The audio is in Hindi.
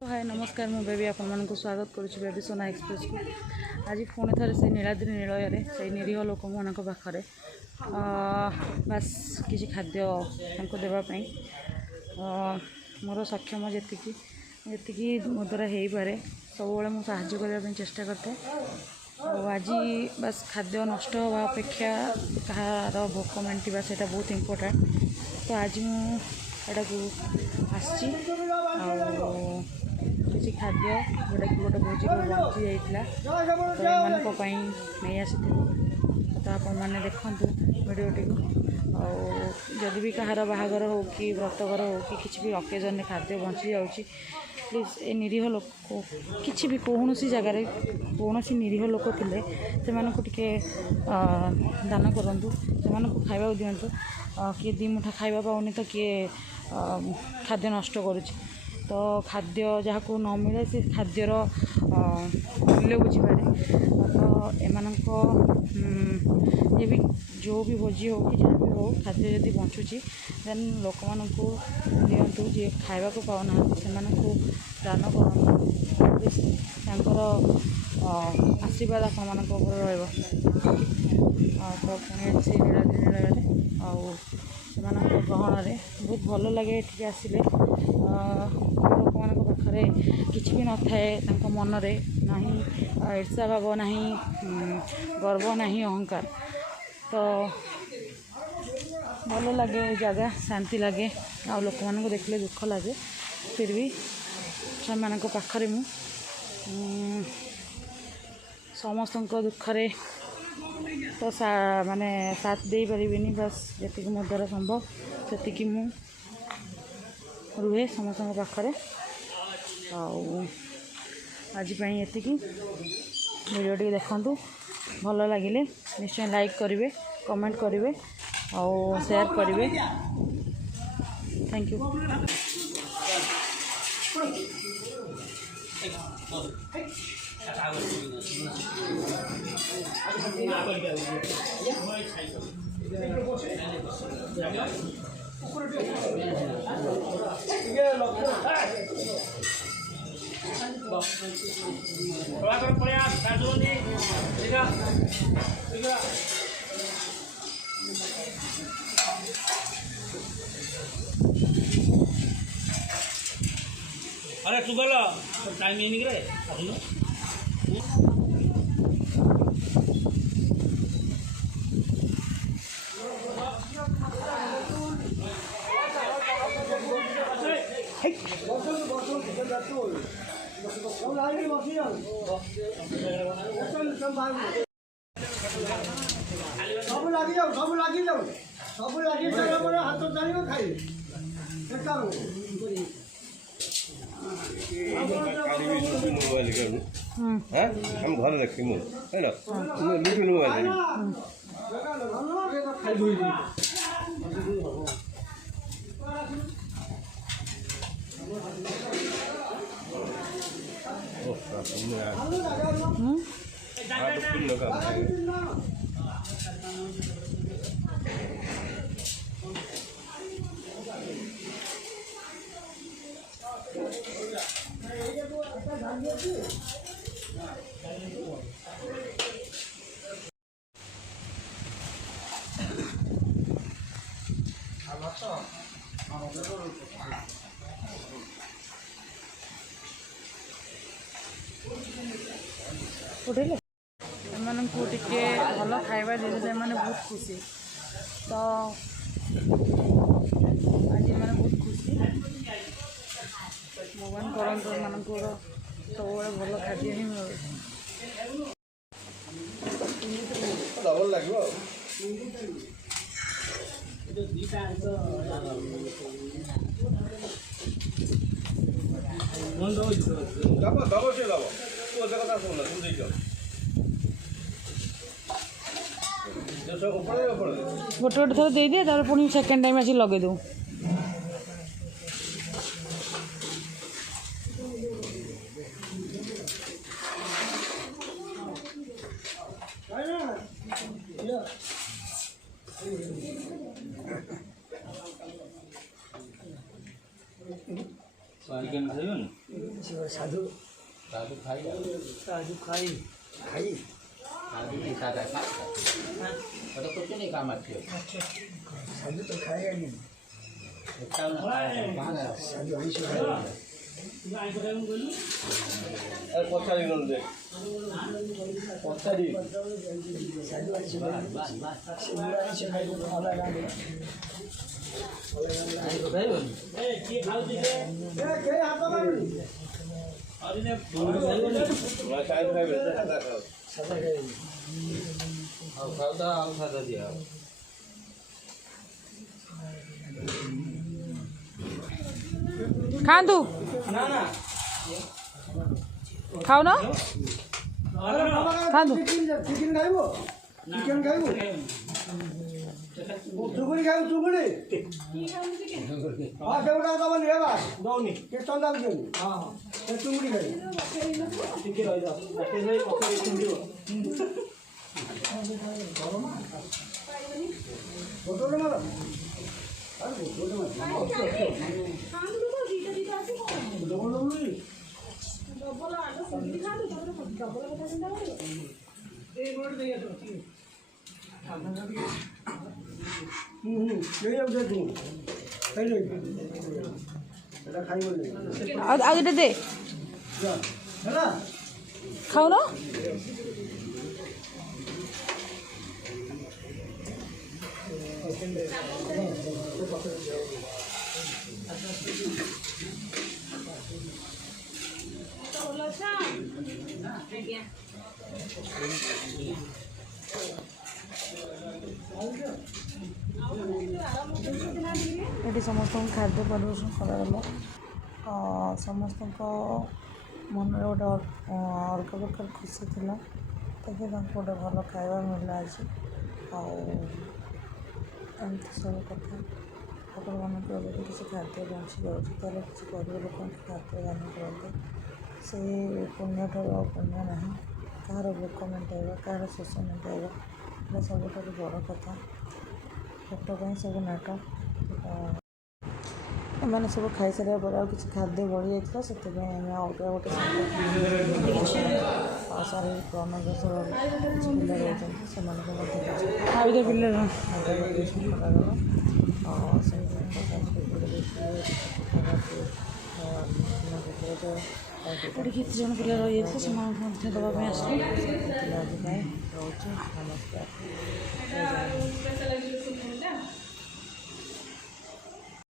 हाय नमस्कार मु बेबी आपको स्वागत करुच्ची बेबी सोना एक्सप्रेस को आज पुणी थे से नीलाद्रि निलय से निरीह लोक मान पाखे बास किसी खाद्य देवाई मोर सक्षम जी मो द्वारा हो पारे सब मुझे करने चेष्टा करते आज बास खाद्य नष्ट हवा अपेक्षा कहार भोक मेंटा से बहुत इम्पोर्टाट तो आज मुझे आसी किसी खाद्य जोटा कि गोटे भोजी को बंची जाइला तो एमानपाई नहीं आसी तो आपने देखूँ भिडटी को जदि भी कहार बाहागर हो कि व्रतघर हो कि किसी भी अकेजन खाद्य बंची जाऊँगी प्लीज ए निरीह लोक किसी भी कौन सी जगार कौन सी निरीह लोक थे से दान करूँ से खावा दिंतु किए दी मुठा खावा पाऊनी तो किए खाद्य नष्ट करुच्ची तो खाद्य जहाँ को न मिले से खाद्यर मूल्य बुझीपारे तो एम ये भी जो भी भोजी हो कि जहाँ भी हो खाद्य जदि बचुची देन लोक मानू दिंतु जी खावा को पाऊना से दान कर आशीर्वाद आपण तो पुणी से नीलाद्रि निलय गहन बहुत भल लगे ये आसिले लोक मान पाखे किसी भी न थाए मनरे ना ईर्षा भाव ना गर्व ना अहंकार तो भल लगे जगह शांति लगे आ लोक मान देखले दुख लगे फिर भी से पाखरे मु समस्त दुखरे तो माने साथ दे पारिनी बस जी मो द्वारा संभव से मु रुहे समस्त पाखरे आज ये वीडियो टी देखूँ भल लगे निश्चय लाइक करेंगे कमेंट करेंगे और शेयर करेंगे थैंक यू। अरे तू बोलो टाइम ये निकले सब लगी जाओ सब लगी सारा हाथ जान खाई हम घर रखी है ना लिटिल मोबाइल उठेले एमानंकु टिके भल खाइबा देले से माने बहुत खुशी तो आज माने बहुत खुशी भगवान करंतु एमानंकु सब भल खाद्य ही मिले डबल लागो दबो से दबो तो जगह सुन तुम देखो गोटे गोटे थर दे दिए तार पुणी सेकेंड टाइम आसी लगे दो ଚିକେନ୍ ଖାଇବନି? ସାଧୁ ସାଧୁ ଖାଇ ସାଧୁ ଖାଇ ଖାଇ ସାଧୁ ସାଧା ତ କରୁଛନ୍ତି କାମ ଅଛି ସାଧୁ ତ ଖାଇଆନି ସାଧୁ ଆଇଁଷ ଖାଇଆନି ପଚାରି ନହେଲେ ପଚାରି ସାଧୁ ଆଇଁଷ ଖାଇବୁ ଭଲ ଲାଗେ ଖାଇବନି? କିଏ ହାତ ମାରୁନି ସାଇନ୍ ଖାଇବେ ସାଦା ଖାଅ ସାଦା ଖାଇବି ଆଉ ଖାଉଥା ଆଉ ସାଧା ଦିଆ ହବ। ଖାଆନ୍ତୁ ଖାଉନ ଖାଆନ୍ତୁ ଚିକେନ ଖାଇବୁ ଚିକେନ ଖାଇବୁ ଚୁଗୁଡ଼ି ଖାଇବୁ ଚୁଗୁଡ଼ି ହଁ ସେଗୁଡ଼ା ଦେବନି ହେବା ଦଉନି ଟିକେ ଚନ୍ଦା ଦିଅନି ହଁ ହଁ ସେ ଚୁଗୁଡ଼ି ଖାଇବୁ ଟିକେ ରହିଯାଅ ଫଟୋ ମାର ଆଉ ଏଇଟା ଦେ ଖାଉନ ଏଠି ସମସ୍ତଙ୍କୁ ଖାଦ୍ୟ ପରିବେଷଣ କରାଗଲା ସମସ୍ତଙ୍କ ମନରେ ଗୋଟେ ଅଲଗା ପ୍ରକାର ଖୁସି ଥିଲା ତାକି ତାଙ୍କୁ ଗୋଟେ ଭଲ ଖାଇବା ମିଳିଲା ଆଜି ଆଉ ଏମିତି ସବୁ କଥା ଆପଣମାନଙ୍କୁ ଏବେ କିଛି ଖାଦ୍ୟ ବଞ୍ଚି ଯାଉଛି ତାହେଲେ କିଛି ଗରିବ ଲୋକଙ୍କୁ ଖାଦ୍ୟ ଦାନ କରନ୍ତୁ ସେଇ ପୁଣ୍ୟଠାରୁ ଆଉ ପୁଣ୍ୟ ନାହିଁ କାହାର ଭୋକ ମେଣ୍ଟାଇବା କାହାର ଶୋଷ ମେଣ୍ଟାଇବା ଏଇଟା ସବୁଠାରୁ ବଡ଼ କଥା ପେଟ ପାଇଁ ସବୁ ନାଟ ଏମାନେ ସବୁ ଖାଇସାରିବା ପରେ ଆଉ କିଛି ଖାଦ୍ୟ ବଢ଼ିଯାଇଥିଲା ସେଥିପାଇଁ ଆମେ ଅଲଗା ଗୋଟେ କିଛି ଶାରୀରିକ ଅନଗ୍ରସର କିଛି ପିଲା ରହୁଛନ୍ତି ସେମାନଙ୍କୁ ମଧ୍ୟ ପିଲା କରାଗଲା ଆଉ ଏଠି କେତେ ଜଣ ପିଲା ରହିଯାଇଥିଲେ ସେମାନଙ୍କୁ ମଧ୍ୟ ଦେବା ପାଇଁ ଆସିଲେ ପିଲା ଆଜି ପାଇଁ ରହୁଛି ନମସ୍କାର।